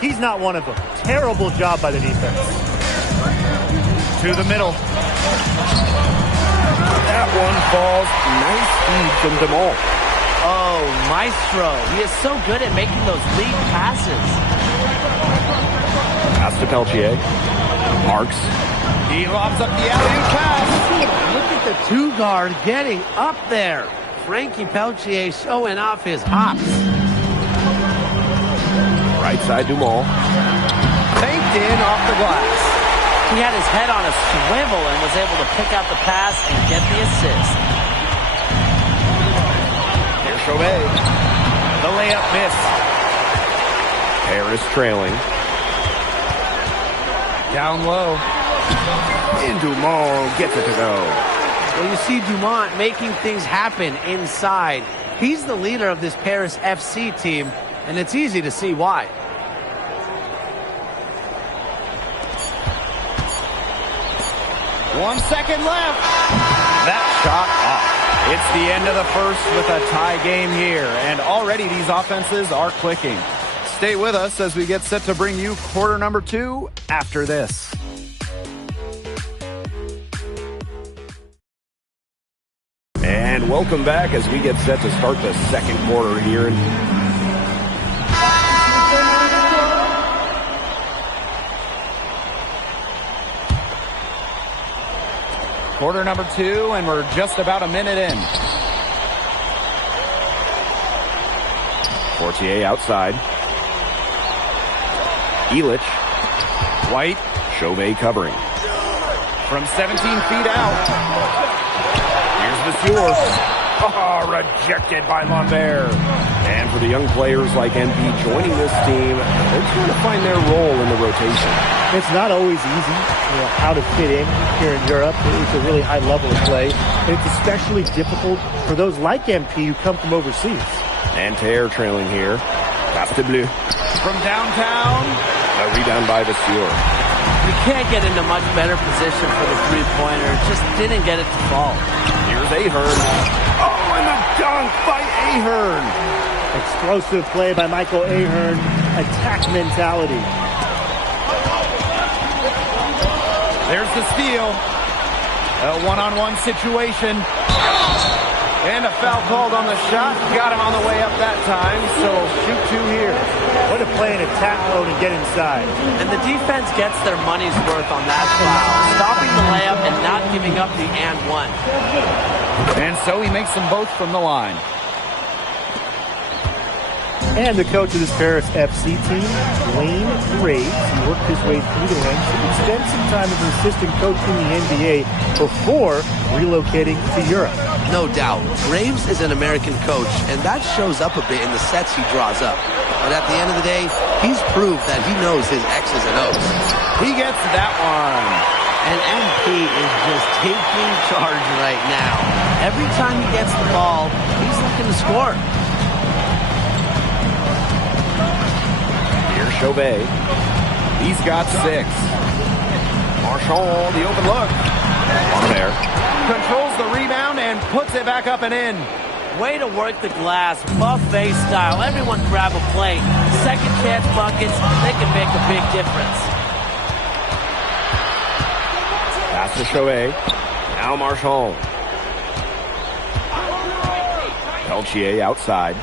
He's not one of them. Terrible job by the defense. To the middle. That one falls. Nice feed from DeMol. Oh, maestro. He is so good at making those lead passes. Pass to Peltier. Marks. He lobs up the alley-oop pass. Look at the two-guard getting up there. Frankie Peltier showing off his hops. Right side DeMol. Faked in off the glass. He had his head on a swivel and was able to pick out the pass and get the assist. Here's Chauvet. The layup miss. Harris trailing. Down low. And Dumont gets it to go. Well, you see Dumont making things happen inside. He's the leader of this Paris FC team, and it's easy to see why. One second left. That shot off. It's the end of the first with a tie game here, and already these offenses are clicking. Stay with us as we get set to bring you quarter number 2 after this. And welcome back as we get set to start the second quarter here. Quarter number 2, and we're just about a minute in. Fortier outside. Elich. White. Chauvet covering. From 17 feet out. Here's Vasseur. Oh, rejected by Lambert. And for the young players like MP joining this team, they're trying to find their role in the rotation. It's not always easy, how to fit in here in Europe. It's a really high level of play. And it's especially difficult for those like MP who come from overseas. Nanterre trailing here. Pass to Bleu. From downtown. A rebound by Vasseur. You can't get into much better position for the three-pointer. Just didn't get it to fall. Here's Ahern. Oh, and the dunk by Ahern. Explosive play by Michael Ahern. Attack mentality. There's the steal. A one-on-one situation. And a foul called on the shot. Got him on the way up that time, so shoot 2 here. Way to play an attack mode and get inside. And the defense gets their money's worth on that foul. Stopping the layup and not giving up the and one. And so he makes them both from the line. And the coach of this Paris FC team, Wayne Graves, he worked his way through the ranks. He would spend some time as an assistant coach in the NBA before relocating to Europe. No doubt. Graves is an American coach, and that shows up a bit in the sets he draws up. But at the end of the day, he's proved that he knows his X's and O's. He gets that one. And MP is just taking charge right now. Every time he gets the ball, he's looking to score. Here's Chauvet. He's got 6. Marchand, the open look. On there. Controls the rebound and puts it back up and in. Way to work the glass, buffet style. Everyone grab a plate. Second chance buckets, they can make a big difference. Pass to Chauvet. Now Marchand. Peltier outside.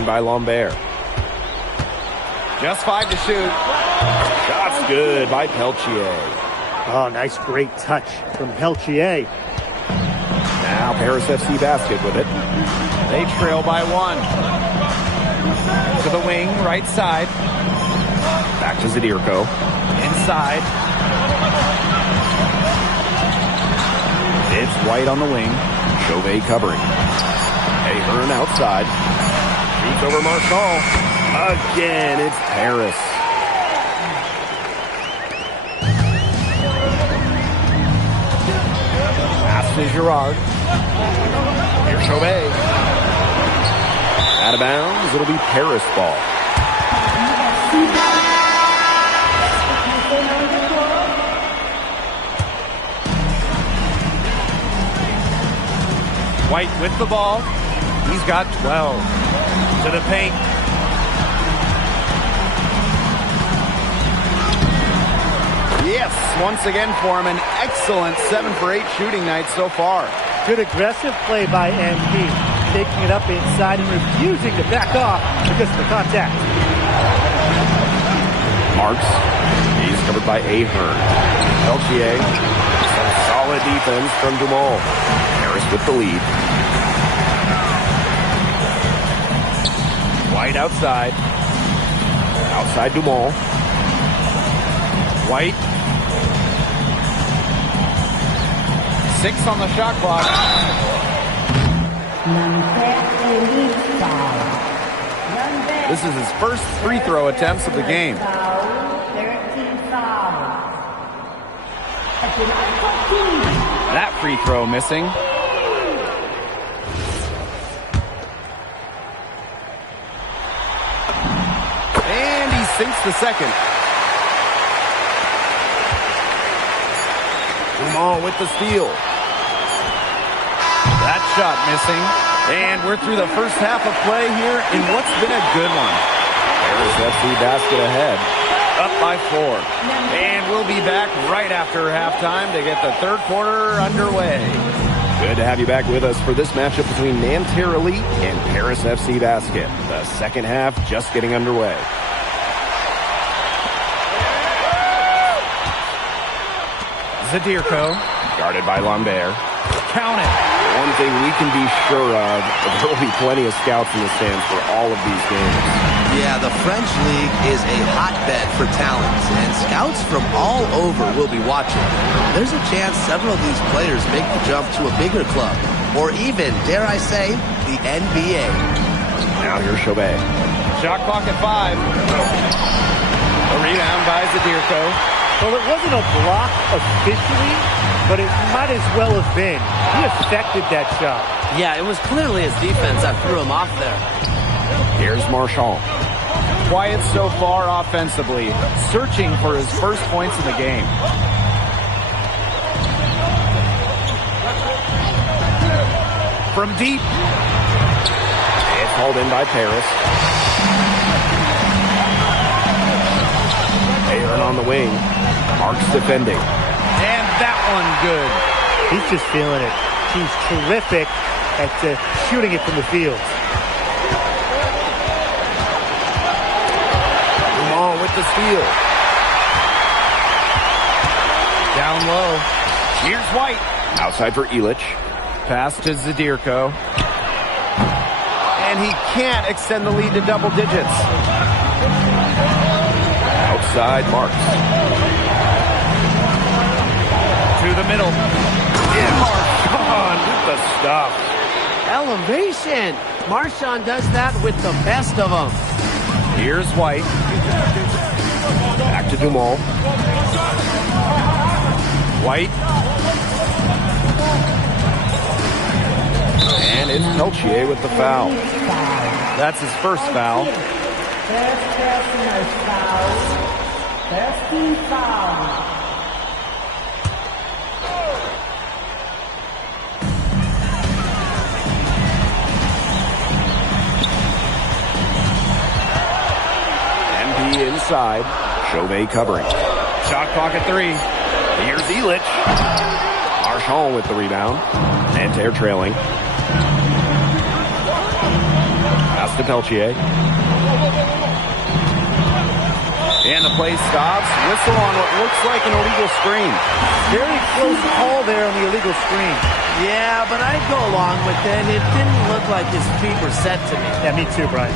Screen by Lambert. Just 5 to shoot. Shot's good by Peltier. Oh, nice, great touch from Peltier. Now Paris FC basket with it. They trail by 1. To the wing, right side. Back to Zadirko. Inside. It's White on the wing. Chauvet covering. Ahern outside. Shoots over Marshall. Again, it's Paris. Pass to Girard. Here's Chauvet. Out of bounds. It'll be Paris ball. White with the ball. He's got 12. To the paint. Yes, once again for him, an excellent 7 for 8 shooting night so far. Good aggressive play by MP, taking it up inside and refusing to back off because of the contact. Marks. He's covered by Ahern. Peltier. Some solid defense from Dumont. Paris with the lead. White outside. Outside Dumont. White. 6 on the shot clock. This is his first free throw attempts of the game. That free throw missing. And he sinks the second. Dumont with the steal. That shot missing. And we're through the first half of play here in what's been a good one. Paris FC basket ahead. Up by 4. And we'll be back right after halftime to get the third quarter underway. Good to have you back with us for this matchup between Nanterre Elite and Paris FC Basket. The second half just getting underway. Zadirko. Guarded by Lambert. Count it. One thing we can be sure of, there will be plenty of scouts in the stands for all of these games. Yeah, the French League is a hotbed for talent, and scouts from all over will be watching. There's a chance several of these players make the jump to a bigger club, or even, dare I say, the NBA. Now here's Chauvet. Shot clock at 5. A rebound by Zadirko. Well, it wasn't a block officially, but it might as well have been. He affected that shot. Yeah, it was clearly his defense that threw him off there. Here's Marchand. Quiet so far offensively, searching for his first points in the game. From deep. It's hauled in by Paris. Ahern on the wing. Marks defending. And that one good. He's just feeling it. He's terrific at shooting it from the field. Dumont with the steal. Down low. Here's White. Outside for Illich. Pass to Zadirko. And he can't extend the lead to double digits. Outside Marks. To the middle. And Marchand with the stuff. Elevation. Marchand does that with the best of them. Here's White. Back to Dumont. White. And it's Peltier with the foul. That's his first foul. MP inside. Chauvet covering. Shot clock at 3. Here's Illich. Marchand with the rebound. Nanterre trailing. Pass Pass to Peltier. And the play stops. Whistle on what looks like an illegal screen. Very close call there on the illegal screen. Yeah, but I'd go along with it. It didn't look like his feet were set to me. Yeah, me too, Brian.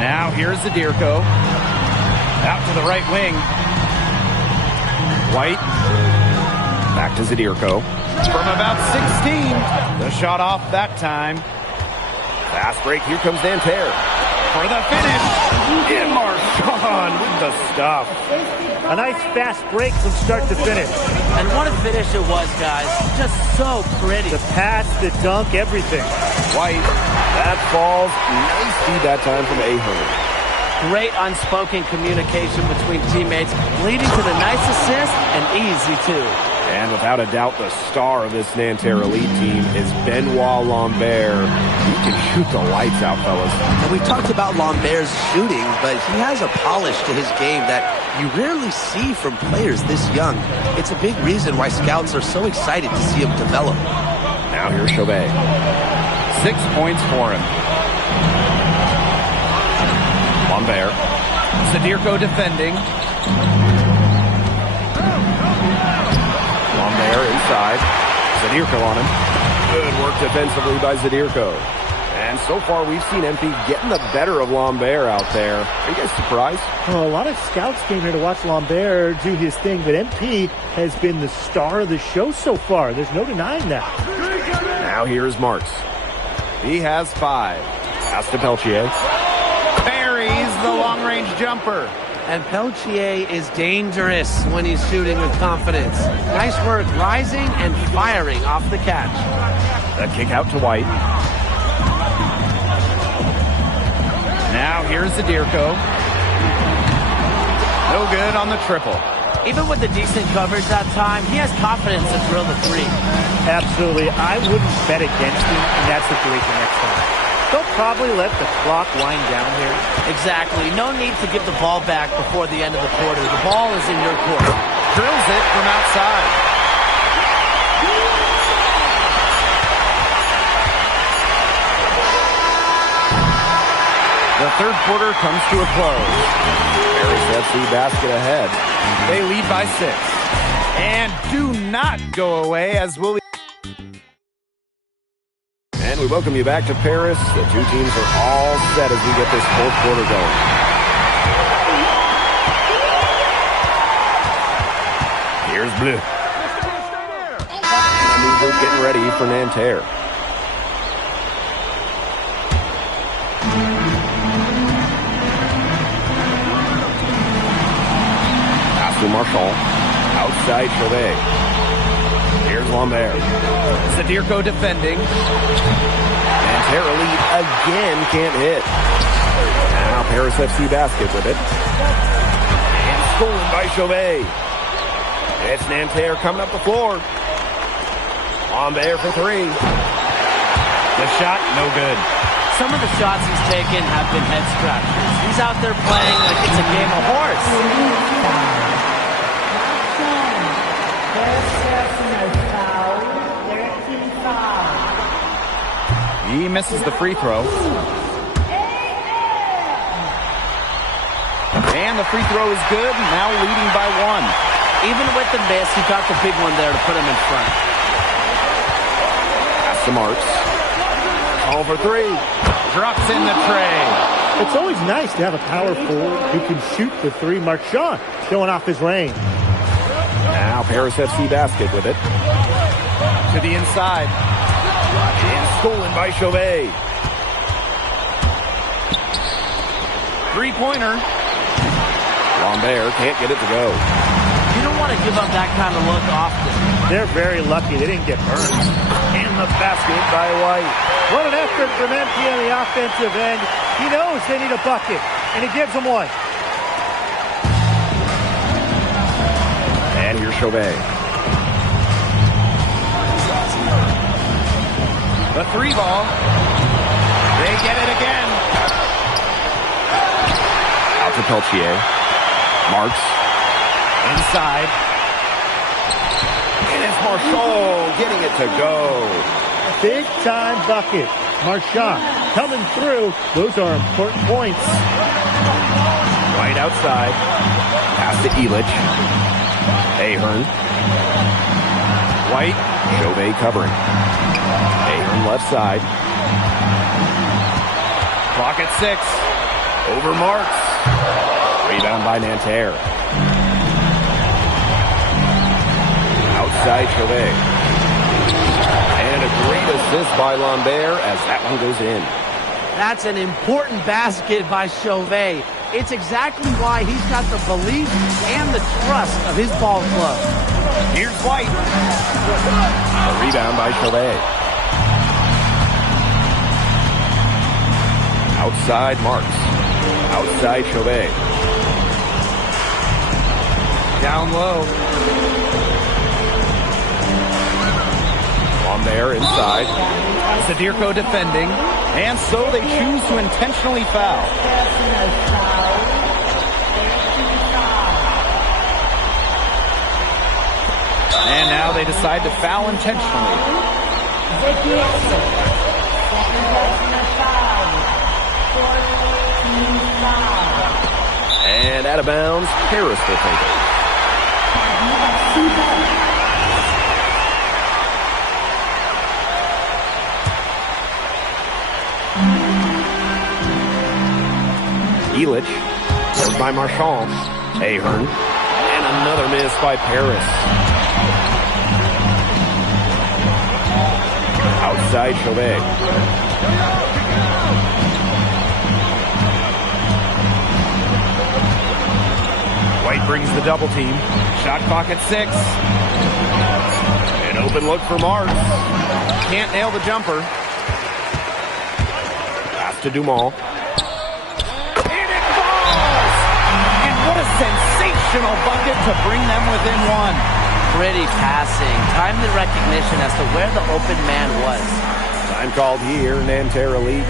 Now here's Zadirko. Out to the right wing. White. Back to Zadirko. From about 16. The shot off that time. Fast break. Here comes Nanterre. For the finish. And Marchand with the stuff. A nice fast break from start to finish. And what a finish it was, guys. Just so pretty. The pass, the dunk, everything. White. That falls. Nice feed that time from Ahern. Great unspoken communication between teammates, leading to the nice assist and easy too. And without a doubt, the star of this Nanterre Elite team is Benoit Lambert. He can shoot the lights out, fellas. And we talked about Lambert's shooting, but he has a polish to his game that you rarely see from players this young. It's a big reason why scouts are so excited to see him develop. Now here's Chauvet. 6 points for him. Lambert. Zadirko defending. Lambert inside. Zadirko on him. Good work defensively by Zadirko. And so far, we've seen MP getting the better of Lambert out there. Are you guys surprised? Well, a lot of scouts came here to watch Lambert do his thing, but MP has been the star of the show so far. There's no denying that. Now here's Marks. He has 5. Pass to Peltier. Buries the long-range jumper. And Peltier is dangerous when he's shooting with confidence. Nice work rising and firing off the catch. The kick out to White. Now here's Zadirko. No good on the triple. Even with the decent coverage that time, he has confidence to drill the three. Absolutely. I wouldn't bet against him in that situation next time. They'll probably let the clock wind down here. Exactly. No need to give the ball back before the end of the quarter. The ball is in your court. Drills it from outside. The third quarter comes to a close. Paris FC basket ahead. They lead by 6. And do not go away as we'll... And we welcome you back to Paris. The two teams are all set as we get this fourth quarter going. Here's Bleu. And the group getting ready for Nanterre. Pass to Marchand. Outside Chauvet. Here's Lambert. Zadirko defending. Nanterre Elite again can't hit. Now Paris FC basket with it. And stolen by Chauvet. It's Nanterre coming up the floor. Lambert for 3. The shot, no good. Some of the shots he's taken have been head scratchers. He's out there playing like it's a game of horse. He misses the free throw. And the free throw is good, now leading by 1. Even with the miss, he got the big one there to put him in front. Pass to Marks. All for 3. Drops in the tray. It's always nice to have a power forward who can shoot the 3. Marchand showing off his range. Now Paris FC basket with it. To the inside. And stolen by Chauvet. 3-pointer. Lambert can't get it to go. You don't want to give up that kind of look often. They're very lucky they didn't get burned. In the basket by White. What an effort from MP on the offensive end. He knows they need a bucket, and he gives them one. And here's Chauvet. The 3 ball. They get it again. Out to Peltier. Marks. Inside. And it's Marchand getting it to go. Big time bucket. Marchand coming through. Those are important points. Right outside. Pass to Elich. Ahern. White. Chauvet covering. Ahern left side. Clock at 6. Over Marks. Rebound by Nanterre. Outside Chauvet. And a great assist by Lambert as that one goes in. That's an important basket by Chauvet. It's exactly why he's got the belief and the trust of his ball club. Here's White. A rebound by Chauvet. Outside Marks. Outside Chauvet. Down low. Lambert inside. Sadirko defending. And so they choose to intentionally foul. And now they decide to foul intentionally. And out of bounds, Paris will take it. Elich, served by Marchand. Ahern, and another miss by Paris. Outside Chauvet. White brings the double team. Shot clock at 6. An open look for Marks. Can't nail the jumper. Pass to Dumont. What a sensational bucket to bring them within one. Pretty passing. Timely recognition as to where the open man was. Time called here, Nanterre lead.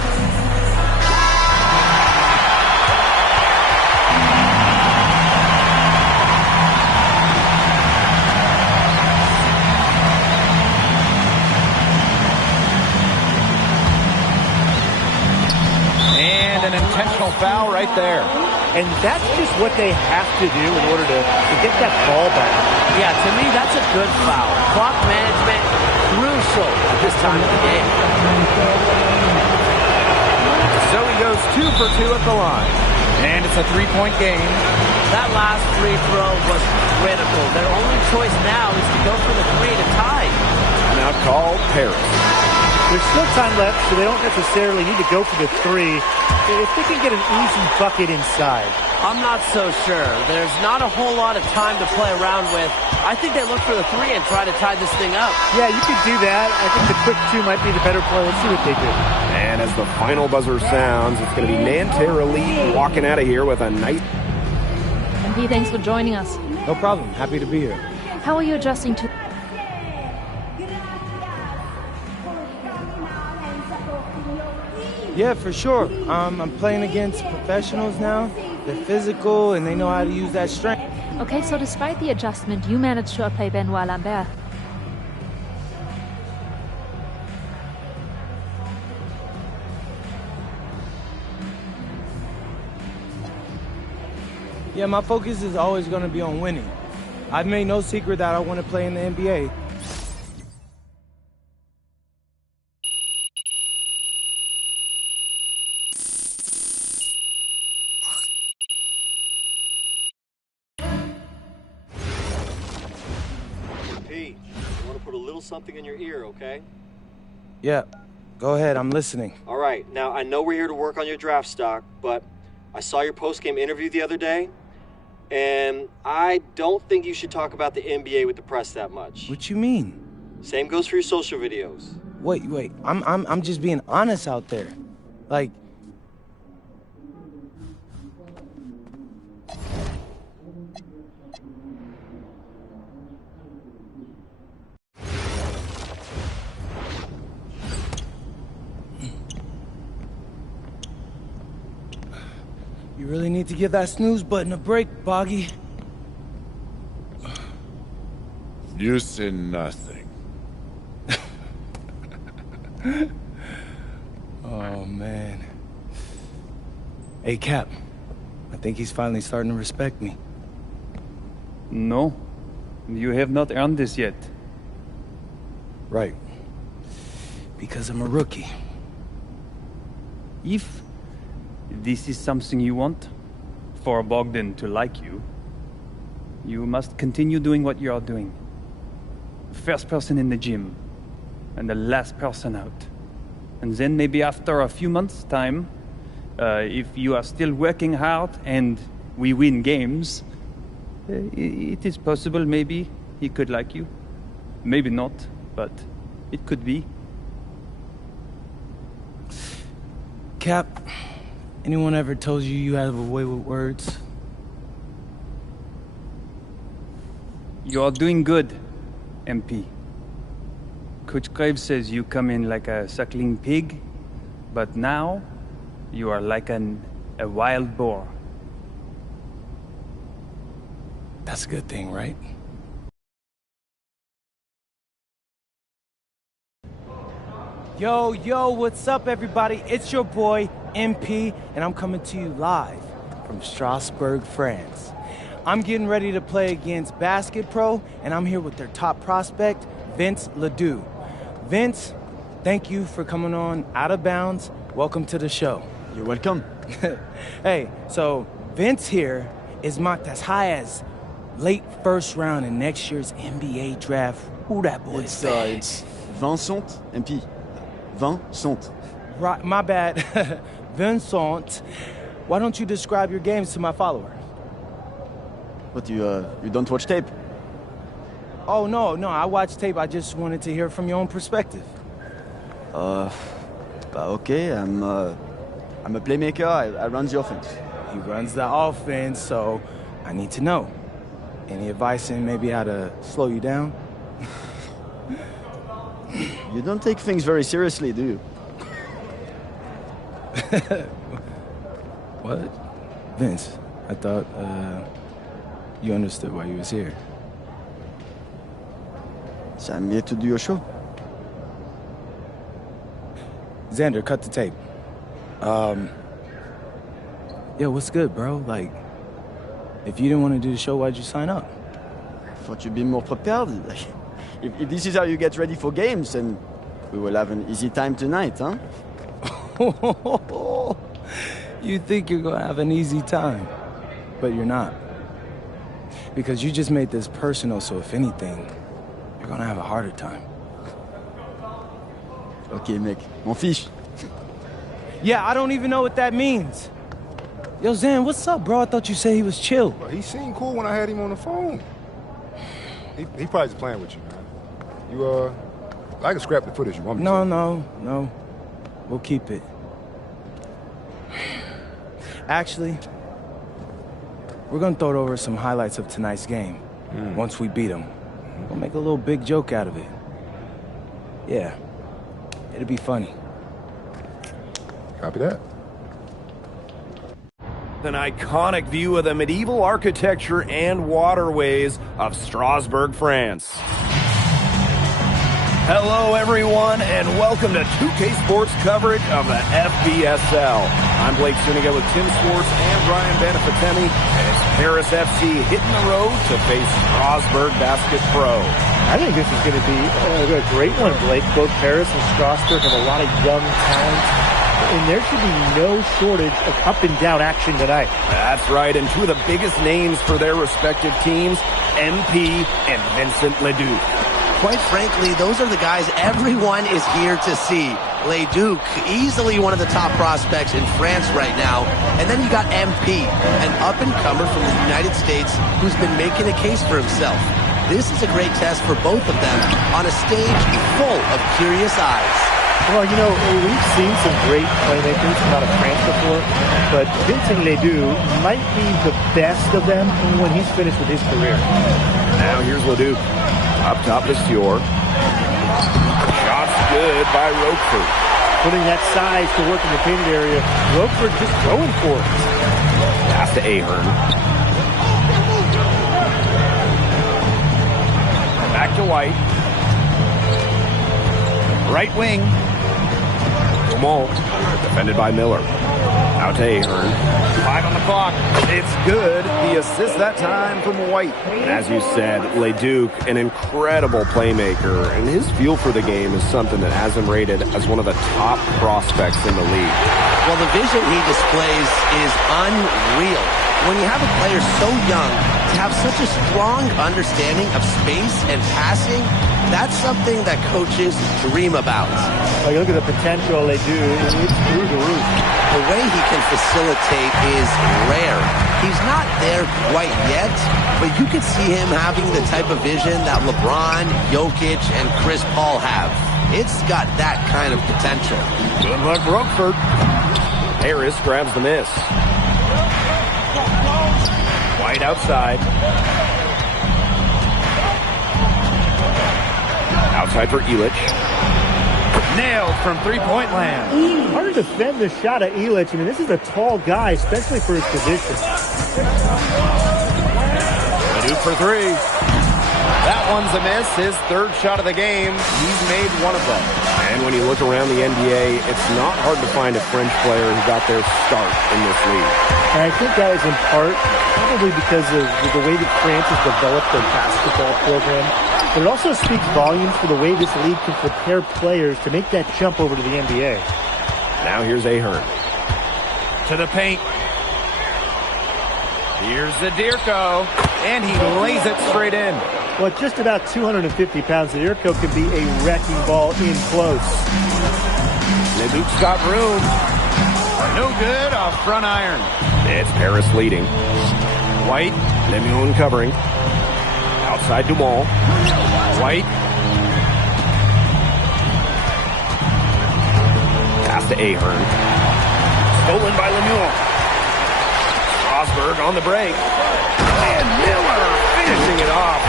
And an intentional foul right there. And that's just what they have to do in order to get that ball back. Yeah, to me, that's a good foul. Clock management, crucial at this time of the game. So he goes 2 for 2 at the line. And it's a 3-point game. That last free throw was critical. Their only choice now is to go for the 3 to tie. Now called Paris. There's still time left, so they don't necessarily need to go for the 3 if they can get an easy bucket inside. I'm not so sure. There's not a whole lot of time to play around with. I think they look for the 3 and try to tie this thing up. Yeah, you could do that. I think the quick 2 might be the better play. Let's see what they do. And as the final buzzer sounds, it's going to be Nanterre Elite walking out of here with a nice... MP, thanks for joining us. No problem. Happy to be here. How are you adjusting to... Yeah, for sure. I'm playing against professionals now. They're physical, and they know how to use that strength. Okay, so despite the adjustment, you managed to outplay Benoit Lambert. Yeah, my focus is always going to be on winning. I've made no secret that I want to play in the NBA. Pete, I want to put a little something in your ear, okay? Yeah, go ahead. I'm listening. All right, now I know we're here to work on your draft stock, but I saw your post-game interview the other day, and I don't think you should talk about the NBA with the press that much. What you mean? Same goes for your social videos. Wait. I'm just being honest out there. Like, you really need to give that snooze button a break, Boggy. You say nothing. Oh, man. Hey, Cap. I think he's finally starting to respect me. No. You have not earned this yet. Right. Because I'm a rookie. If this is something you want, for Bogdan to like you, you must continue doing what you are doing. First person in the gym, and the last person out. And then maybe after a few months' time, if you are still working hard and we win games, it is possible maybe he could like you. Maybe not, but it could be. Cap, anyone ever told you you have a way with words? You are doing good, MP. Coach Graves says you come in like a suckling pig, but now you are like a wild boar. That's a good thing, right? Yo, what's up, everybody? It's your boy, MP, and I'm coming to you live from Strasbourg, France. I'm getting ready to play against Basket Pro, and I'm here with their top prospect, Vince Ledoux. Vince, thank you for coming on Out of Bounds. Welcome to the show. You're welcome. Hey, so Vince here is mocked as high as late first round in next year's NBA draft. Who that boy is? It's Vincent, MP. Vincent. Right, my bad. Vincent. Why don't you describe your games to my follower? But you don't watch tape? Oh, no, I watch tape. I just wanted to hear from your own perspective. Okay, I'm a playmaker. I run the offense. He runs the offense, so I need to know. Any advice in maybe how to slow you down? You don't take things very seriously, do you? What? Vince, I thought, you understood why you was here. So I'm here to do your show. Xander, cut the tape. Yo, what's good, bro? Like, if you didn't want to do the show, why'd you sign up? I thought you'd be more prepared. If this is how you get ready for games, then we will have an easy time tonight, huh? You think you're gonna have an easy time, but you're not. Because you just made this personal, so if anything, you're gonna have a harder time. Okay, mec. M'en fiche. Yeah, I don't even know what that means. Yo, Zan, what's up, bro? I thought you said he was chill. Well, he seemed cool when I had him on the phone. He probably just playing with you, man. I can scrap the footage you want me to. No. We'll keep it. Actually, we're gonna throw it over some highlights of tonight's game. Once we beat them. We'll make a little big joke out of it. Yeah. It'll be funny. Copy that. An iconic view of the medieval architecture and waterways of Strasbourg, France. Hello, everyone, and welcome to 2K Sports coverage of the FBSL. I'm Blake Suniga with Tim Swartz and Brian Benefitemi, and it's Paris FC hitting the road to face Strasbourg Basket Pro. I think this is going to be a great one, Blake. Both Paris and Strasbourg have a lot of young talent, and there should be no shortage of up-and-down action tonight. That's right, and two of the biggest names for their respective teams, MP and Vincent Ledoux. Quite frankly, those are the guys everyone is here to see. Ledoux, easily one of the top prospects in France right now. And then you got MP, an up-and-comer from the United States who's been making a case for himself. This is a great test for both of them on a stage full of curious eyes. Well, you know, we've seen some great playmakers come out of France before, but Vincent Ledoux might be the best of them when he's finished with his career. Now here's Ledoux. Up top is Fior. Shot's good by Roquefort. Putting that size to work in the painted area. Roquefort just going for it. Pass to Ahern. Back to White. Right wing. Dumal, defended by Miller. Out to Ahern. 5 on the clock. It's good. The assist that time from White. And as you said, LeDuc, an incredible playmaker, and his feel for the game is something that has him rated as one of the top prospects in the league. Well, the vision he displays is unreal. When you have a player so young to have such a strong understanding of space and passing, that's something that coaches dream about. Like, look at the potential they do. It's through the roof. The way he can facilitate is rare. He's not there quite yet, but you can see him having the type of vision that LeBron, Jokic, and Chris Paul have. It's got that kind of potential. Good luck, Rockford. Harris grabs the miss. White outside. Outside for Elich. Nailed from three-point land. Hard to defend the shot at Elich. I mean, this is a tall guy, especially for his position. LeDuc for 3. That one's a miss. His third shot of the game. He's made one of them. And when you look around the NBA, it's not hard to find a French player who got their start in this league. And I think that is in part probably because of the way that France has developed their basketball program. But it also speaks volumes for the way this league can prepare players to make that jump over to the NBA. Now here's Ahern. To the paint. Here's Zadirko. And he lays it straight in. Well, at just about 250 pounds, Zadirko can be a wrecking ball in close. LeDuc's got room. No good off front iron. It's Paris leading. White, Lemieux covering. Outside Dumal. White. Pass to Ahern. Stolen by Lemieux. Strasburg on the break. And Miller finishing it off.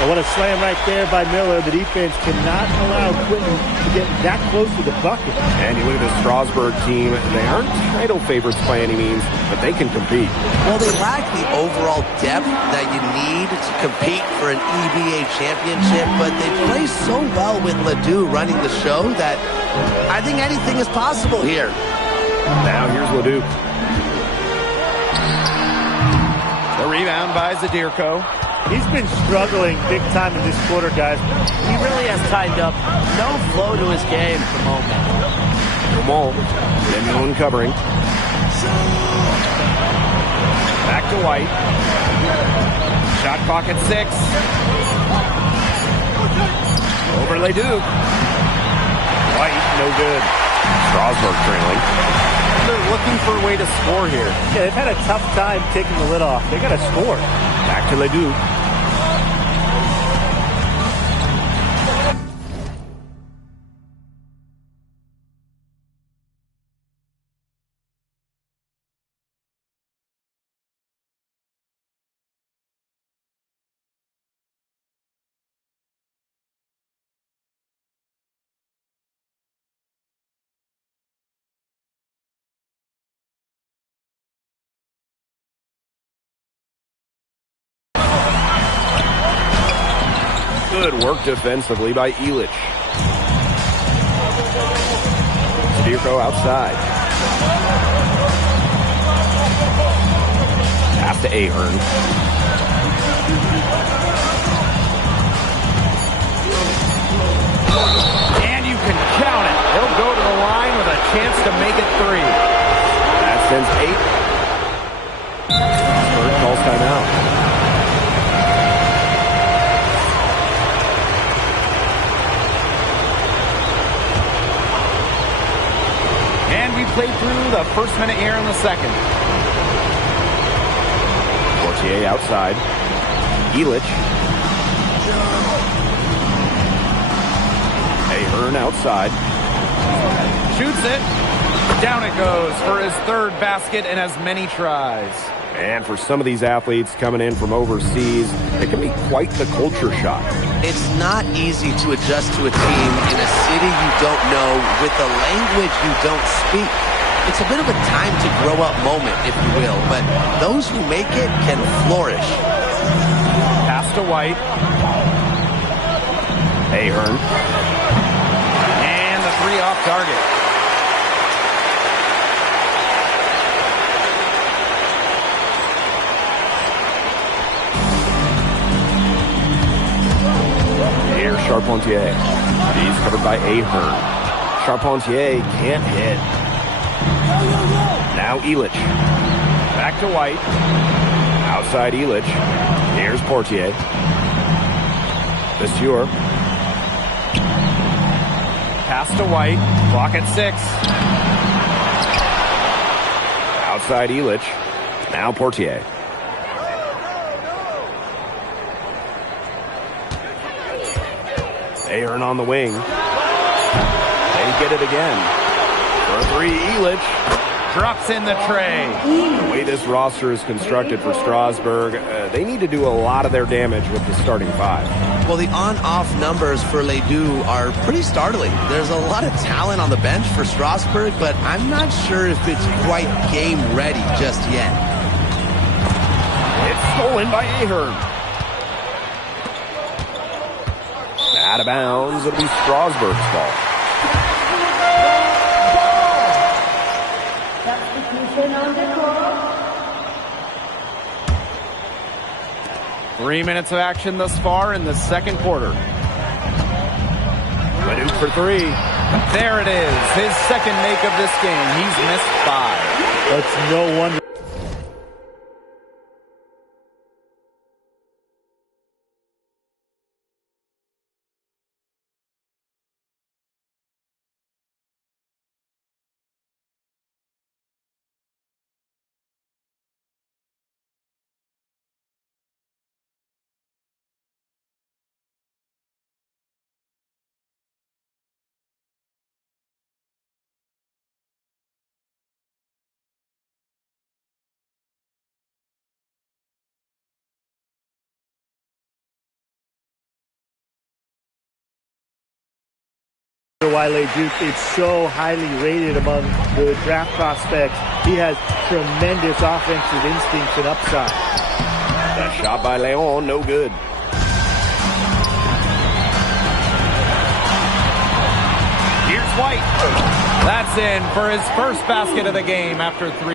Well, what a slam right there by Miller. The defense cannot allow Quentin to get that close to the bucket. And you look at the Strasburg team. They aren't title favorites by any means, but they can compete. Well, they lack the overall depth that you need to compete for an EBA championship, but they play so well with LeDuc running the show that I think anything is possible here. Now here's LeDuc. The rebound by Zadirko. He's been struggling big time in this quarter, guys. He really has tightened up. No flow to his game at the moment. Dumal. Lemieux covering. Back to White. Shot clock at 6. Over LeDuc. White, no good. Strasburg trailing. They're looking for a way to score here. Yeah, they've had a tough time taking the lid off. They got to score. Back to LeDuc. Good work defensively by Elich. Zadirko outside. Pass to Ahern. And you can count it. He'll go to the line with a chance to make it 3. That sends 8. Strasburg calls timeout. Played through the first minute here in the second. Portier outside. Elich. Ahern outside. Shoots it. Down it goes for his third basket in as many tries. And for some of these athletes coming in from overseas, it can be quite the culture shock. It's not easy to adjust to a team in a city you don't know with a language you don't speak. It's a bit of a time to grow up moment, if you will, but those who make it can flourish. Pass to White. Ahern. And the 3 off target. Charpentier. He's covered by Ahern. Charpentier can't hit. Now Elich. Back to White. Outside Elich. Here's Portier. Monsieur. Pass to White. Clock at 6. Outside Elich. Now Portier. Ahern on the wing. They get it again. For 3, Elich. Drops in the tray. The way this roster is constructed for Strasbourg, they need to do a lot of their damage with the starting 5. Well, the on-off numbers for Ledoux are pretty startling. There's a lot of talent on the bench for Strasbourg, but I'm not sure if it's quite game ready just yet. It's stolen by Ahern. Out of bounds. It'll be Strasbourg's ball. Three minutes of action thus far in the second quarter. Ledoux for 3. There it is. His second make of this game. He's missed 5. That's no wonder. Why Ledoux is so highly rated among the draft prospects. He has tremendous offensive instincts and upside. That shot by Leon, no good. Here's White. That's in for his first basket of the game after 3.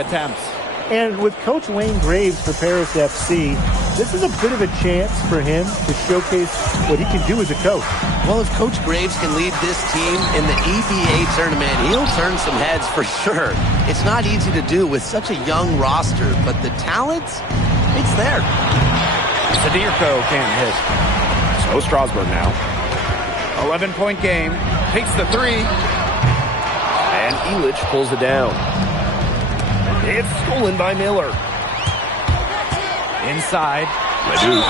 attempts. And with Coach Wayne Graves for Paris FC, this is a bit of a chance for him to showcase what he can do as a coach. Well, if Coach Graves can lead this team in the EBA tournament, he'll turn some heads for sure. It's not easy to do with such a young roster, but the talent, it's there. Sadirko can't hit. So Strasburg now. 11-point game. Takes the three. And Illich pulls it down. It's stolen by Miller. Inside. Ledoux.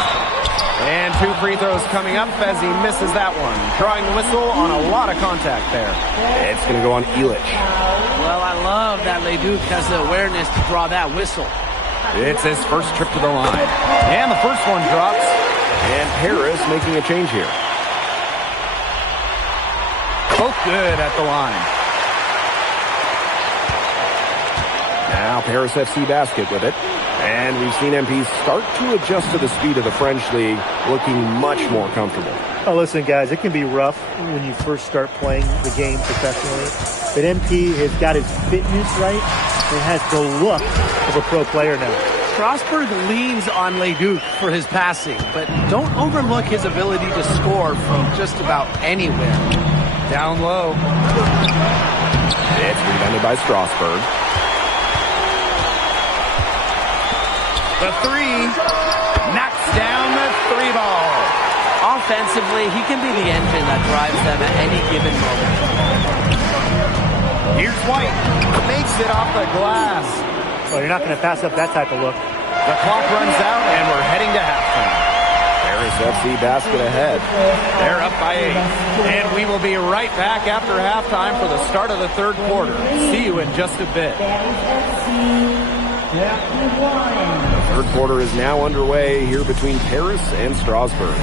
And 2 free throws coming up as he misses that one. Drawing the whistle on a lot of contact there. It's going to go on Illich. Well, I love that Leduc has the awareness to draw that whistle. It's his first trip to the line. And the first one drops. And Paris making a change here. Both good at the line. Now Paris FC basket with it. And we've seen MP start to adjust to the speed of the French league, looking much more comfortable. Oh, listen, guys, it can be rough when you first start playing the game professionally. But MP has got his fitness right and has the look of a pro player now. Strasburg leans on Leduc for his passing, but don't overlook his ability to score from just about anywhere. Down low. It's rebounded by Strasburg. The three knocks down the 3 ball. Offensively, he can be the engine that drives them at any given moment. Here's White. Makes it off the glass. Well, you're not going to pass up that type of look. The clock runs out, and we're heading to halftime. Paris FC basket ahead. They're up by 8. And we will be right back after halftime for the start of the third quarter. See you in just a bit. The third quarter is now underway here between Paris and Strasburg.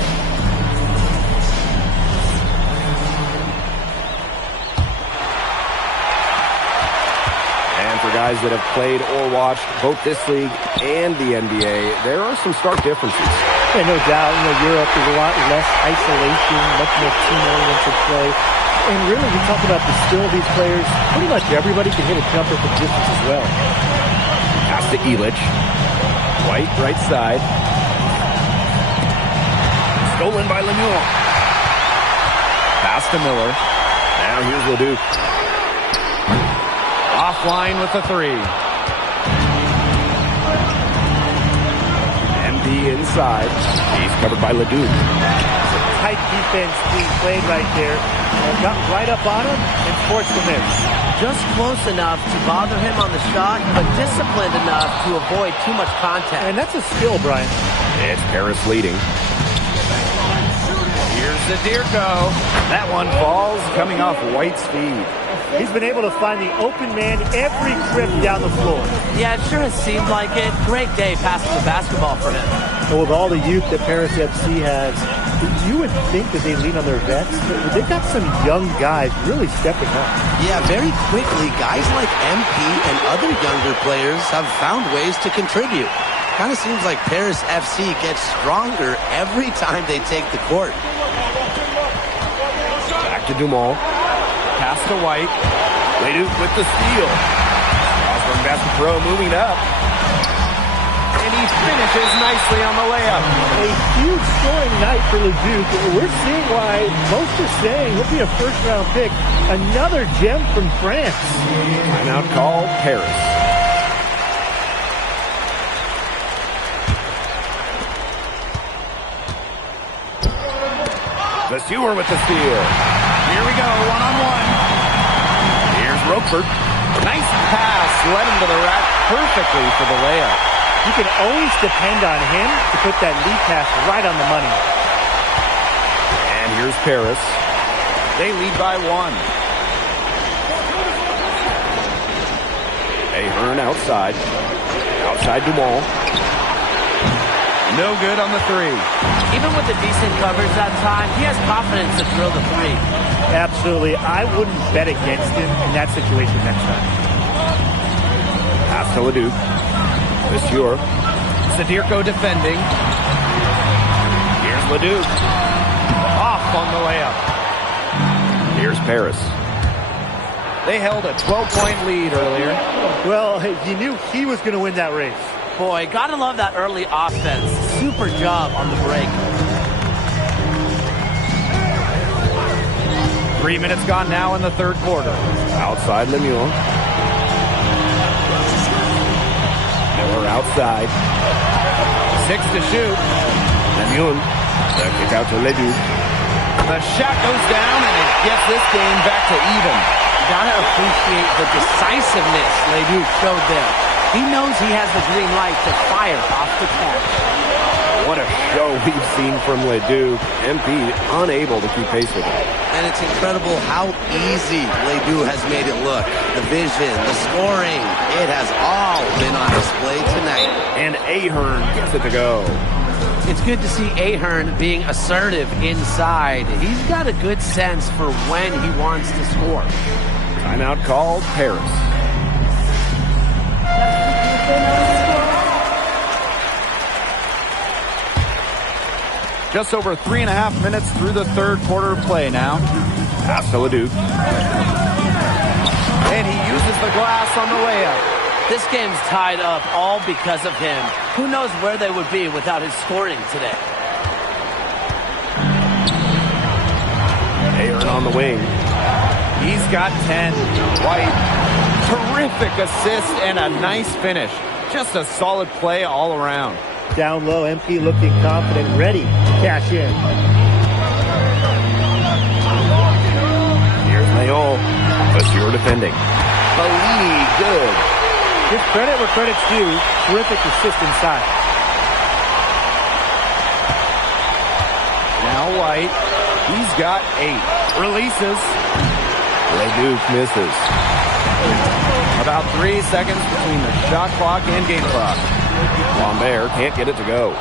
And for guys that have played or watched both this league and the NBA, there are some stark differences. Yeah, no doubt. Europe is a lot less isolation, much more team-oriented play. And really, we talk about the skill of these players. Pretty much everybody can hit a jumper from distance as well. Pass to Illich. White, right side. Stolen by Lemieux. Pass to Miller. Now here's Leduc. Offline with the 3. MD inside. He's covered by Leduc. It's a tight defense being played right there. Got right up on him and forced the miss. Just close enough to bother him on the shot, but disciplined enough to avoid too much contact. And that's a skill, Brian. It's Paris leading. Here's Sadirko. That one falls coming off White's feed. He's been able to find the open man every trip down the floor. Yeah, it sure has seemed like it. Great day passing the basketball for him. Well, with all the youth that Paris FC has, you would think that they lean on their vets, but they've got some young guys really stepping up. Yeah, very quickly, guys like MP and other younger players have found ways to contribute. Kind of seems like Paris FC gets stronger every time they take the court. Back to Dumont. Pass to White. Leduc with the steal. Strasburg basket pro moving up. And he finishes nicely on the layup. A huge scoring night for Leduc. We're seeing why most are saying he'll be a first-round pick. Another gem from France. Timeout call, Paris. The Sewer with the steal. Here we go, one-on-one. Here's Roquefort. Nice pass, led him to the rack perfectly for the layup. You can always depend on him to put that lead pass right on the money. And here's Paris. They lead by 1. Ahern outside. Outside Dumont. No good on the 3. Even with the decent coverage that time, he has confidence to drill the 3. Absolutely. I wouldn't bet against him in that situation next time. Pass to Leduc. Monsieur. Sadirko defending. Here's Leduc. Off on the layup. Here's Paris. They held a 12-point lead earlier. Well, he knew he was going to win that race. Boy, gotta love that early offense. Super job on the break. 3 minutes gone now in the third quarter. Outside Lemuel. Miller outside. 6 to shoot. Lemuel. The kick out to Leduc. The shot goes down, and it gets this game back to even. Gotta appreciate the decisiveness Leduc showed there. He knows he has the green light to fire off the catch. What a show we've seen from Leduc. MP unable to keep pace with him. And it's incredible how easy Ledoux has made it look. The vision, the scoring, it has all been on display tonight. And Ahern gets it to go. It's good to see Ahern being assertive inside. He's got a good sense for when he wants to score. Timeout called, Paris. Just over 3.5 minutes through the third quarter of play now. Pass to Leduc. And he uses the glass on the layup. This game's tied up all because of him. Who knows where they would be without his scoring today. Ahern on the wing. He's got 10. White, terrific assist and a nice finish. Just a solid play all around. Down low, MP looking confident, ready to cash in. Here's Leon. Vasseur defending. Bellini, good. Give credit where credit's due. Terrific assist inside. Now White. He's got 8. Releases. Leduc misses. About 3 seconds between the shot clock and game clock. Lambert can't get it to go.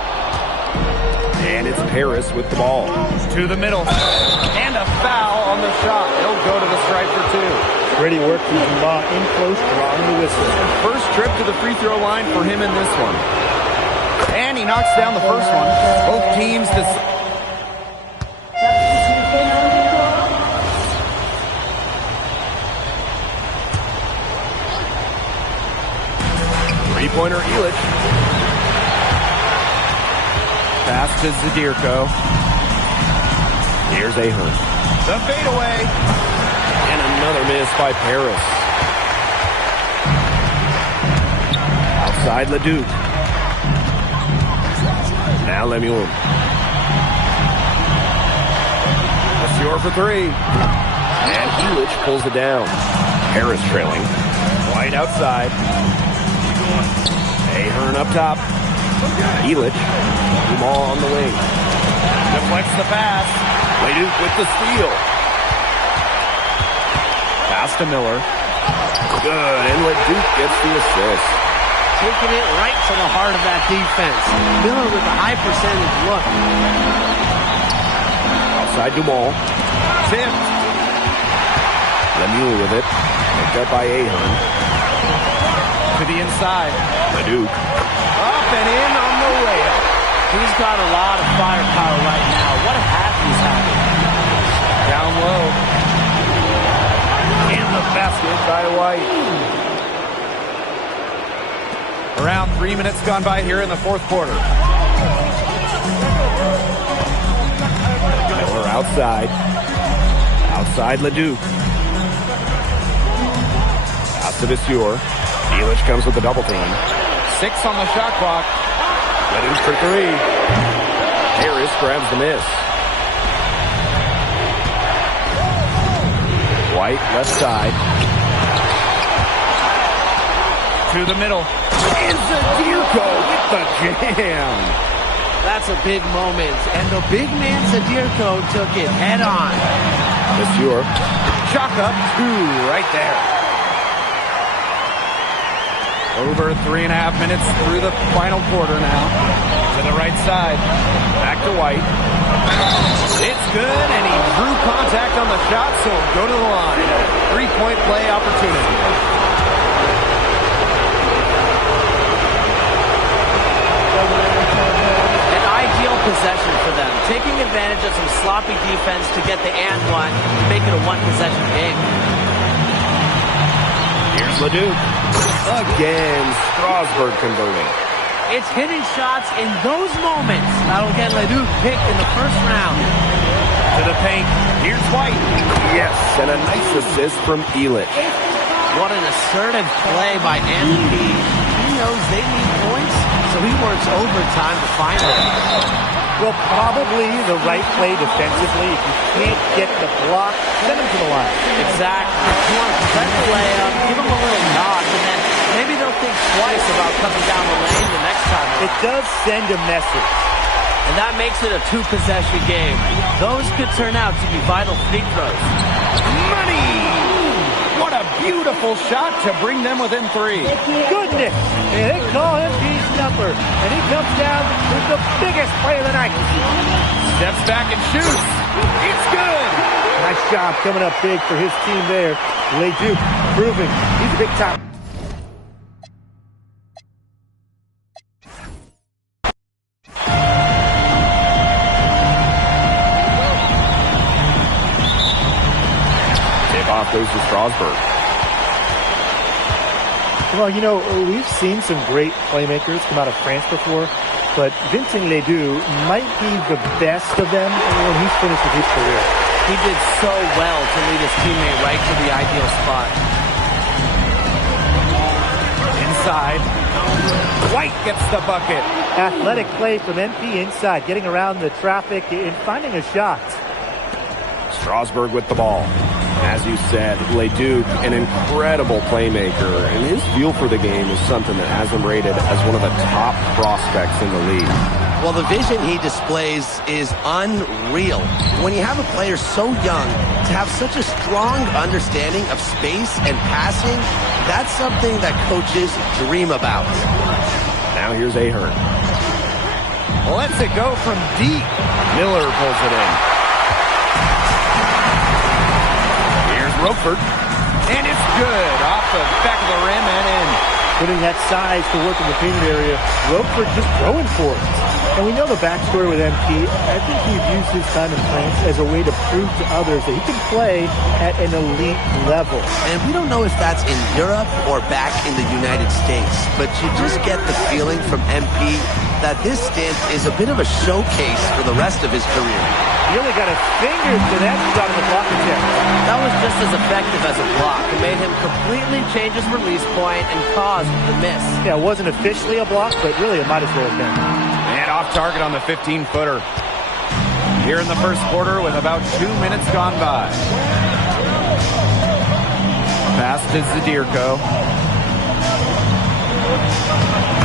And it's Paris with the ball. To the middle. And a foul on the shot. He'll go to the stripe for 2. Ready work from Dumas in close, drawing the whistle. First trip to the free throw line for him in this one. And he knocks down the first one. Both teams Three-pointer Illich. Pass to Zadirko. Here's Ahern. The fadeaway. And another miss by Paris. Outside Leduc. Now Lemuel. Vasseur for 3. And Illich pulls it down. Paris trailing. White outside. Ahern up top. Illich. Dumas on the wing. Deflects the pass. Leduc with the steal. Pass to Miller. Good, and Leduc gets the assist. Taking it right to the heart of that defense. Miller with a high percentage look. Outside Dumas. Tipped. Lemuel with it. Picked up by Ahern. To the inside. Leduc. Up and in on the layup. He's got a lot of firepower right now. What a half he's having. Down low. And the basket by White. Around 3 minutes gone by here in the fourth quarter. Miller outside. Outside Leduc. Pass to Vasseur. Illich comes with the double team. 6 on the shot clock. Leduc for 3. Harris grabs the miss. White left side. To the middle. And Zadirko with the jam. That's a big moment. And the big man Zadirko took it head on. Vasseur. Chalk up 2 right there. Over 3.5 minutes through the final quarter now. To the right side. Back to White. It's good, and he drew contact on the shot, so he'll go to the line. A 3-point play opportunity. An ideal possession for them. Taking advantage of some sloppy defense to get the and one, make it a one-possession game. Leduc. Again, Strasburg converting. It's hitting shots in those moments that'll get Leduc picked in the first round. To the paint. Here's White. Yes, and a nice assist from Elitch. What an assertive play by MP. He knows they need points, so he works overtime to find them. Well, probably the right play defensively. If you can't get the block, send him to the line. Exactly. You want to prevent the layup, give him a little nod, and then maybe they'll think twice about coming down the lane the next time. It does send a message. And that makes it a two-possession game. Those could turn out to be vital free throws. Money! What a beautiful shot to bring them within 3. Goodness! And they call him G's number. And he comes down with the biggest play of the night. Steps back and shoots. It's good! Nice job coming up big for his team there. Leduc proving he's a big time. Off goes to Strasburg. Well, you know, we've seen some great playmakers come out of France before, but Vincent Ledoux might be the best of them when he's finished with his career. He did so well to lead his teammate right to the ideal spot. Inside. White gets the bucket. Athletic play from MP inside, getting around the traffic and finding a shot. Strasburg with the ball. As you said, Leduc, an incredible playmaker, and his feel for the game is something that has him rated as one of the top prospects in the league. Well, the vision he displays is unreal. When you have a player so young, to have such a strong understanding of space and passing, that's something that coaches dream about. Now here's Ahern. Lets it go from deep. Miller pulls it in. Roquefort, and it's good off the back of the rim and in. Putting that size to work in the painted area, Roquefort just throwing for it. And we know the backstory with MP. I think he's used his time in France as a way to prove to others that he can play at an elite level. And we don't know if that's in Europe or back in the United States, but you just get the feeling from MP that this stint is a bit of a showcase for the rest of his career. He only got a finger to that shot in the block attempt. That was just as effective as a block. It made him completely change his release point and caused the miss. Yeah, it wasn't officially a block, but really it might as well have been. And off target on the 15-footer. Here in the first quarter with about 2 minutes gone by. Pass to Zadirko.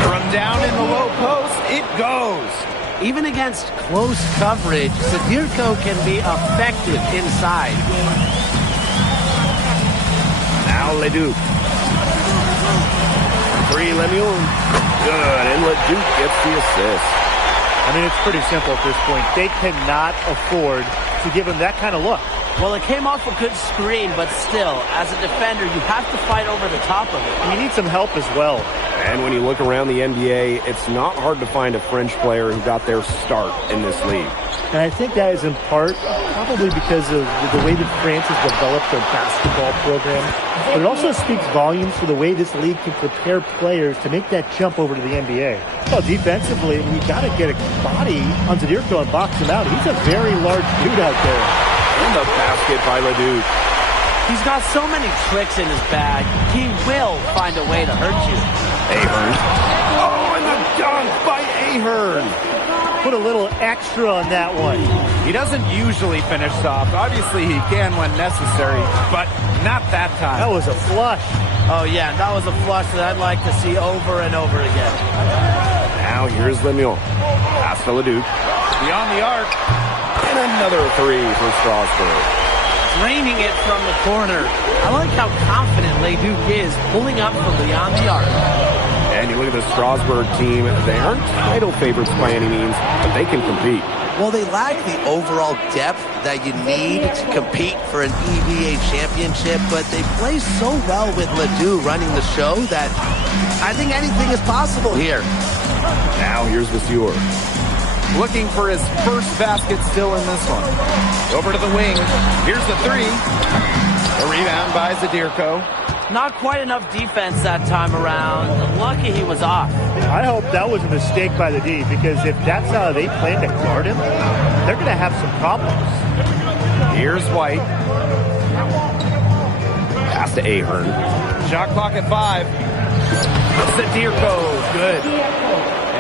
From down in the low post, it goes. Even against close coverage, Zadirko can be effective inside. Now Leduc. 3 Lemuel. Good, and Leduc gets the assist. I mean, it's pretty simple at this point. They cannot afford to give him that kind of look. Well, it came off a good screen, but still, as a defender, you have to fight over the top of it. You need some help as well. And when you look around the NBA, it's not hard to find a French player who got their start in this league. And I think that is in part probably because of the way that France has developed their basketball program. But it also speaks volumes for the way this league can prepare players to make that jump over to the NBA. Well, defensively, we got to get a body on Zadirko and box him out. He's a very large dude out there. And the basket by Leduc. He's got so many tricks in his bag, he will find a way to hurt you. Ahern. Oh, and the dunk by Ahern. Put a little extra on that one. He doesn't usually finish soft. Obviously, he can when necessary, but not that time. That was a flush. Oh, yeah, that was a flush that I'd like to see over and over again. Now here's Lemuel. Pass to Leduc. Beyond the arc. And another 3 for Strasburg. Draining it from the corner. I like how confident Leduc is pulling up from beyond the arc. And you look at the Strasburg team. They aren't title favorites by any means, but they can compete. Well, they lack the overall depth that you need to compete for an EVA championship, but they play so well with Ledoux running the show that I think anything is possible here. Now here's Vasseur. Looking for his first basket still in this one. Over to the wing. Here's the 3. The rebound by Zadirko. Not quite enough defense that time around. Lucky he was off. I hope that was a mistake by the D, because if that's how they plan to guard him, they're going to have some problems. Here's White. Pass to Ahern. Shot clock at 5. Zadirko, good.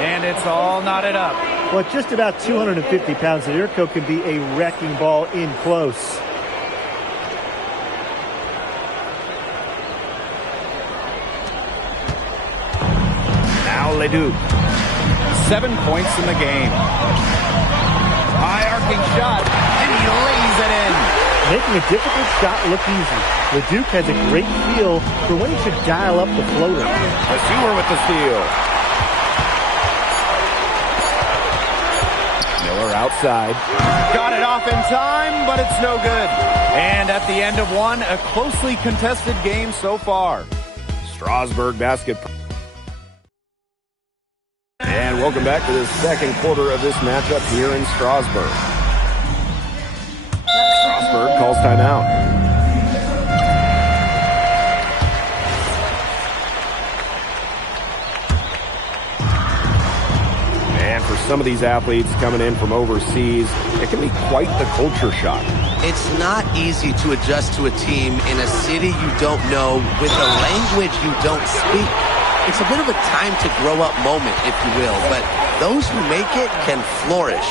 And it's all knotted up. Well, at just about 250 pounds, Zadirko can be a wrecking ball in close. Now Leduc. 7 points in the game. High arcing shot, and he lays it in. Making a difficult shot look easy. Leduc has a great feel for when he should dial up the floater. Stewart with the steal. Miller outside. Got it off in time, but it's no good. And at the end of one, a closely contested game so far. Strasburg basket. And welcome back to the second quarter of this matchup here in Strasburg. Strasburg calls timeout. And for some of these athletes coming in from overseas, it can be quite the culture shock. It's not easy to adjust to a team in a city you don't know with a language you don't speak. It's a bit of a time to grow up moment, if you will, but those who make it can flourish.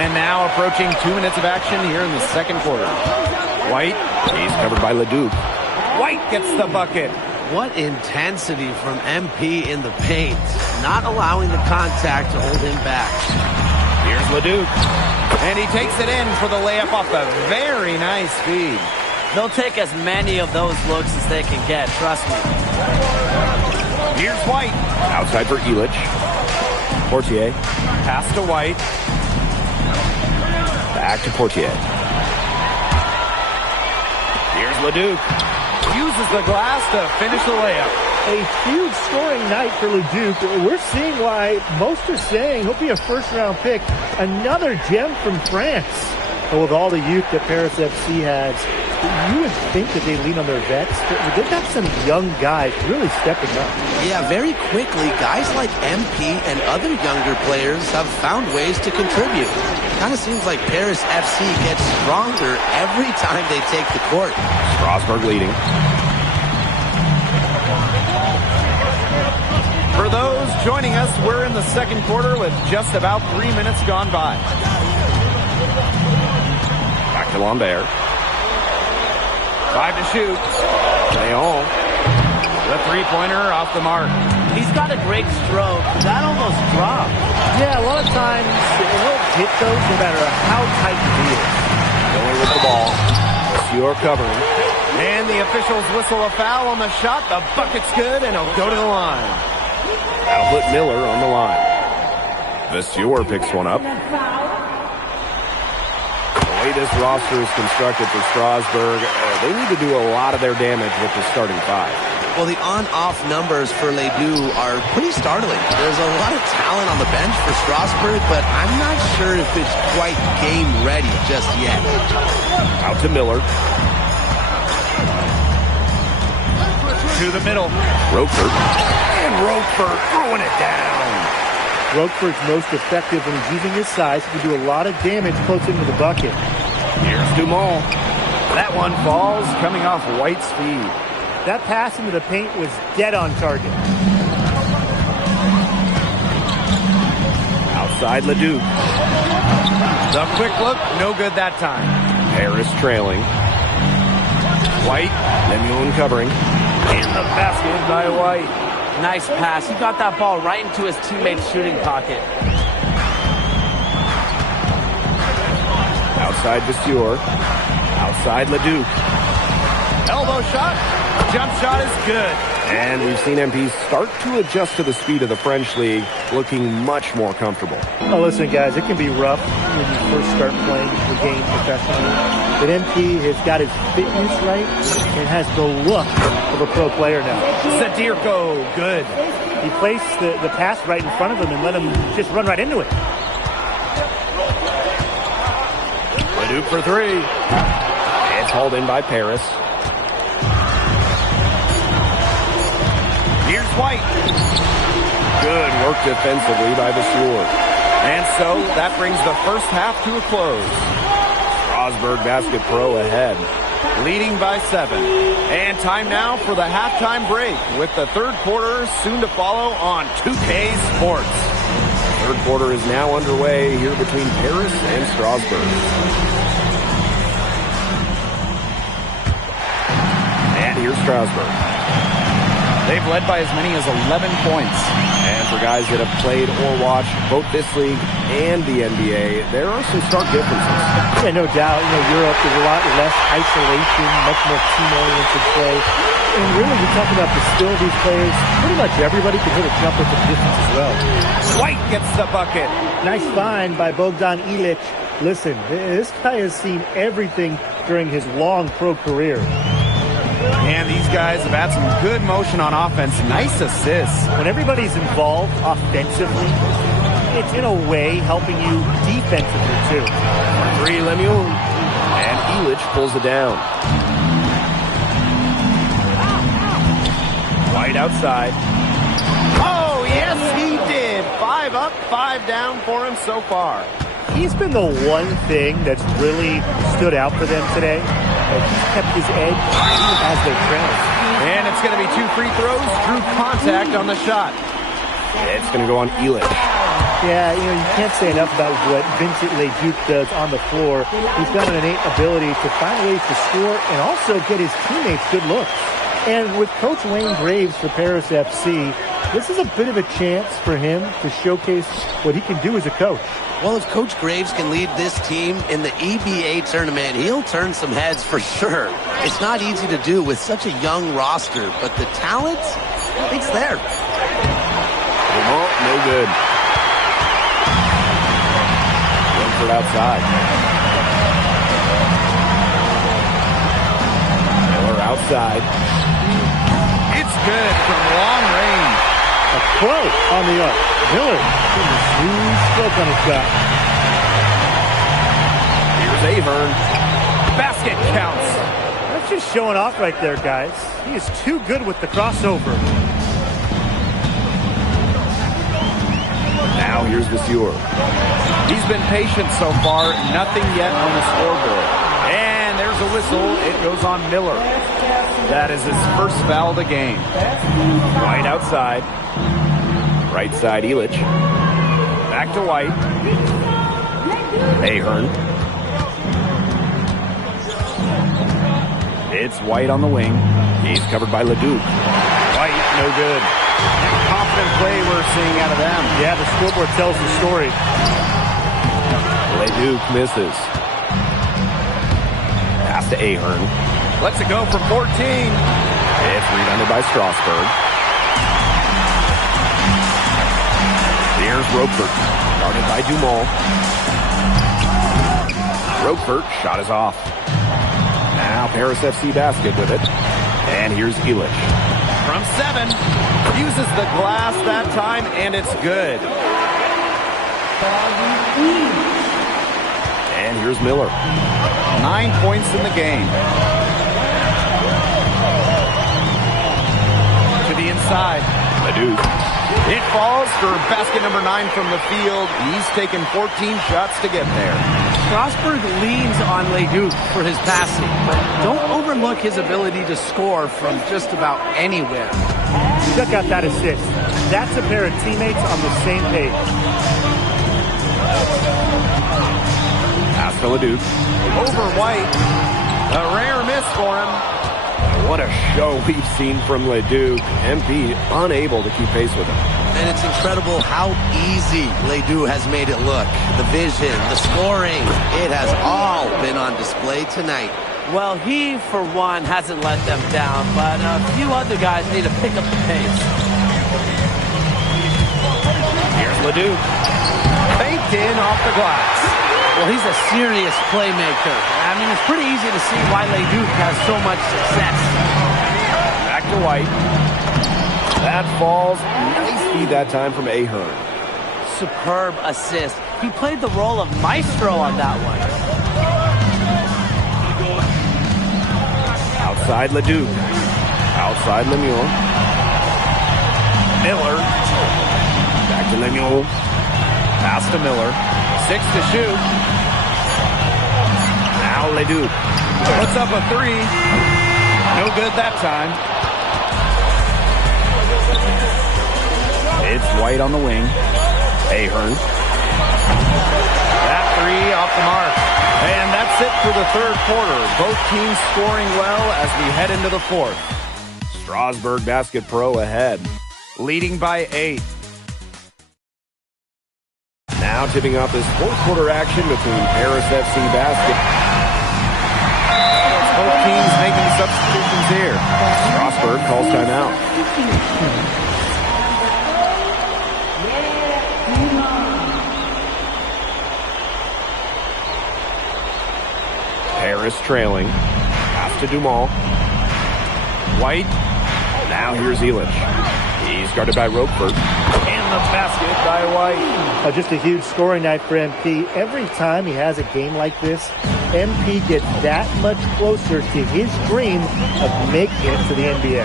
And now approaching 2 minutes of action here in the second quarter. White, he's covered by Leduc. White gets the bucket. What intensity from MP in the paint, not allowing the contact to hold him back. Here's Leduc, and he takes it in for the layup off a very nice feed. They'll take as many of those looks as they can get, trust me. Here's White. Outside for Illich. Portier. Pass to White. Back to Portier. Here's Leduc. Uses the glass to finish the layup. A huge scoring night for Leduc. We're seeing why most are saying he'll be a first-round pick. Another gem from France. But with all the youth that Paris FC has, you would think that they lean on their vets, but they've got some young guys really stepping up. Yeah, very quickly, guys like MP and other younger players have found ways to contribute. Kind of seems like Paris FC gets stronger every time they take the court. Strasburg leading. For those joining us, we're in the second quarter with just about 3 minutes gone by. Back to Lambert. 5 to shoot. Leon. The three-pointer off the mark. He's got a great stroke. That almost dropped. Yeah, a lot of times he'll hit those no matter how tight he is. Going with the ball. Monsieur covering. And the officials whistle a foul on the shot. The bucket's good, and he'll go to the line. That'll put Miller on the line. Monsieur picks one up. The way this roster is constructed for Strasburg, they need to do a lot of their damage with the starting five. Well, the on-off numbers for Ledoux are pretty startling. There's a lot of talent on the bench for Strasburg, but I'm not sure if it's quite game ready just yet. Out to Miller. To the middle. Roquefort. And Roquefort throwing it down. Roquefort's most effective when he's using his size. He can do a lot of damage close into the bucket. Here's Dumont. That one falls coming off White's feed. That pass into the paint was dead on target. Outside Ledoux. The quick look, no good that time. Harris trailing. White, Lemuel covering. In the basket by White. Nice pass. He got that ball right into his teammate's shooting pocket. Outside Vasseur. Outside Ledoux. Elbow shot. Jump shot is good. And we've seen MP start to adjust to the speed of the French league, looking much more comfortable. Oh, listen, guys, it can be rough when you first start playing the game professionally. But MP has got his fitness right and has the look of a pro player now. Zadirko, good. He placed the pass right in front of him and let him just run right into it. Leduc for three. It's hauled in by Paris. Here's White. Good work defensively by the Sword. And so that brings the first half to a close. Strasburg Basket Pro ahead, leading by 7. And time now for the halftime break with the third quarter soon to follow on 2K Sports. Third quarter is now underway here between Paris and Strasburg. And here's Strasburg. They've led by as many as 11 points. And for guys that have played or watched both this league and the NBA, there are some stark differences. Yeah, no doubt. Europe, there's a lot less isolation, much more team-oriented play. And really, we talk about the skill of these players. Pretty much everybody can hit a jumper from distance as well. White gets the bucket. Nice find by Bogdan Ilic. Listen, this guy has seen everything during his long pro career. And these guys have had some good motion on offense. Nice assists. When everybody's involved offensively, it's in a way helping you defensively too. For three, Lemieux. And Ilic pulls it down. White outside. Oh, yes, he did. 5 up, 5 down for him so far. He's been the one thing that's really stood out for them today. He's kept his edge even as they trail. And it's going to be 2 free throws. Drew contact on the shot. It's going to go on Ilic. Yeah, you can't say enough about what Vincent Leduc does on the floor. He's got an innate ability to find ways to score and also get his teammates good looks. And with Coach Wayne Graves for Paris FC, this is a bit of a chance for him to showcase what he can do as a coach. Well, if Coach Graves can lead this team in the EBA tournament, he'll turn some heads for sure. It's not easy to do with such a young roster, but the talent, it's there. Oh, no good. Winford outside. Miller outside. It's good from long range. A pro on the arc. Miller getting a smooth stroke on his shot. Here's Ahern. Basket counts. That's just showing off right there, guys. He is too good with the crossover. Now here's the Stewart. He's been patient so far. Nothing yet on the scoreboard. And there's a whistle. It goes on Miller. That is his first foul of the game. White outside. Right side, Ilic. Back to White. Ahern. It's White on the wing. He's covered by Leduc. White, no good. Confident play we're seeing out of them. Yeah, the scoreboard tells the story. Leduc misses. Pass to Ahern. Lets it go from 14. It's rebounded by Strasburg. Here's Roquefort, guarded by Dumont. Roquefort, shot is off. Now Paris FC basket with it. And here's Ilic. From 7, uses the glass that time, and it's good. And here's Miller. 9 points in the game. To the inside. Leduc. It falls for basket number 9 from the field. He's taken 14 shots to get there. Strasburg leans on Leduc for his passing, but don't overlook his ability to score from just about anywhere. Check out that assist. That's a pair of teammates on the same page. Pass to Leduc. Over White. A rare miss for him. What a show we've seen from Leduc. MP unable to keep pace with him. And it's incredible how easy Leduc has made it look. The vision, the scoring, it has all been on display tonight. Well, he, for one, hasn't let them down, but a few other guys need to pick up the pace. Here's Leduc. Faked in off the glass. Well, he's a serious playmaker. I mean, it's pretty easy to see why Leduc has so much success. Back to White. That falls. Nice feed that time from Ahern. Superb assist. He played the role of maestro on that one. Inside Leduc. Outside Lemuel. Miller. Back to Lemuel. Pass to Miller. 6 to shoot. Now Leduc. Puts up a 3. No good that time. It's White on the wing. Ahern. That 3 off the mark. And that's it for the third quarter. Both teams scoring well as we head into the fourth. Strasburg Basket Pro ahead. Leading by 8. Now tipping off this fourth quarter action between Paris FC Basket. Both teams making substitutions here. Strasburg calls timeout. Paris trailing. Pass to Dumas. White. Now here's Elich. He's guarded by Roquefort. And the basket by White. Just a huge scoring night for MP. Every time he has a game like this, MP gets that much closer to his dream of making it to the NBA.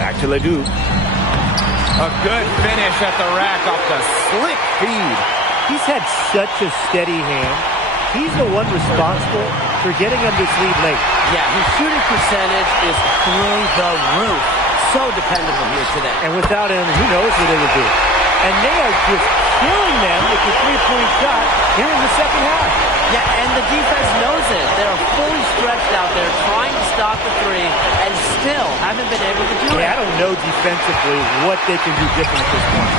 Back to Ledoux. A good finish at the rack off the slick feed. He's had such a steady hand. He's the one responsible for getting him this lead late. Yeah, his shooting percentage is through the roof. So dependable here today. And without him, who knows what they would do. And they are just killing them with the three-point shot here in the second half. Yeah, and the defense knows it. They're fully stretched out there trying to stop the three and still haven't been able to do it. I don't know defensively what they can do different at this point.